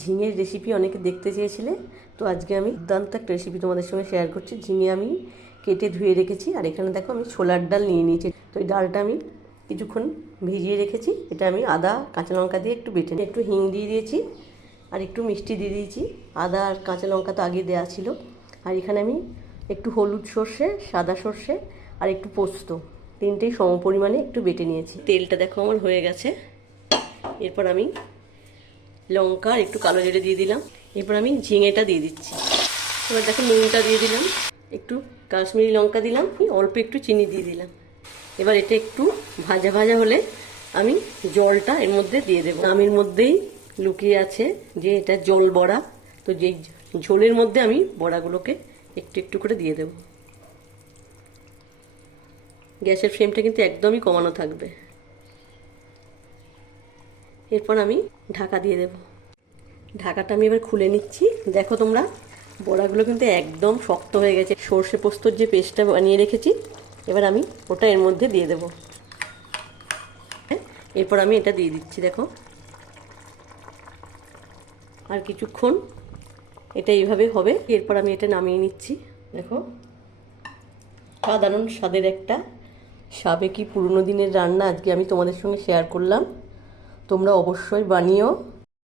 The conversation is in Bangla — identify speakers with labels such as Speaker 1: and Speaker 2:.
Speaker 1: ঝিঙের রেসিপি অনেকে দেখতে চেয়েছিলে, তো আজকে আমি দুর্দান্ত একটা রেসিপি তোমাদের সঙ্গে শেয়ার করছি। ঝিঙে আমি কেটে ধুয়ে রেখেছি, আর এখানে দেখো আমি ছোলার ডাল নিয়ে নিয়েছি। তো এই ডালটা আমি কিছুক্ষণ ভিজিয়ে রেখেছি, এটা আমি আদা, কাঁচা লঙ্কা দিয়ে একটু বেটে। একটু হিং দিয়ে দিয়েছি, আর একটু মিষ্টি দিয়ে দিয়েছি। আদা আর কাঁচা লঙ্কা তো আগে দেওয়া ছিল। আর এখানে আমি একটু হলুদ সর্ষে, সাদা সর্ষে, আর একটু পোস্ত, তিনটেই সম পরিমাণে একটু বেটে নিয়েছি। তেলটা দেখো আমার হয়ে গেছে। এরপর আমি লঙ্কা আর একটু কালো জিরে দিয়ে দিলাম। এরপর আমি ঝিঙেটা দিয়ে দিচ্ছি। এবার দেখো নুনটা দিয়ে দিলাম। একটু কাশ্মীরি লঙ্কা দিলাম অল্প একটু চিনি দিয়ে দিলাম। এবার এটা একটু ভাজা ভাজা হলে আমি জলটা এর মধ্যে দিয়ে দেবো। আমের মধ্যেই লুকিয়ে আছে যে এটা জল বড়া, তো যেই ঝোলের মধ্যে আমি বড়াগুলোকে একটু একটু করে দিয়ে দেবো। গ্যাসের ফ্লেমটা কিন্তু একদমই কমানো থাকবে। এরপর আমি ঢাকা দিয়ে দেব। ঢাকাটা আমি এবার খুলে নিচ্ছি। দেখো তোমরা, বড়াগুলো কিন্তু একদম শক্ত হয়ে গেছে। সর্ষে পোস্তর যে পেস্টটা বানিয়ে রেখেছি, এবার আমি ওটা এর মধ্যে দিয়ে দেব। এরপর আমি এটা দিয়ে দিচ্ছি, দেখো। আর কিছুক্ষণ এটা এইভাবে হবে। এরপর আমি এটা নামিয়ে নিচ্ছি, দেখো। সাধারণ স্বাদের একটা সাবেকি পুরনো দিনের রান্না আজকে আমি তোমাদের সঙ্গে শেয়ার করলাম। তোমরা অবশ্যই বানিও।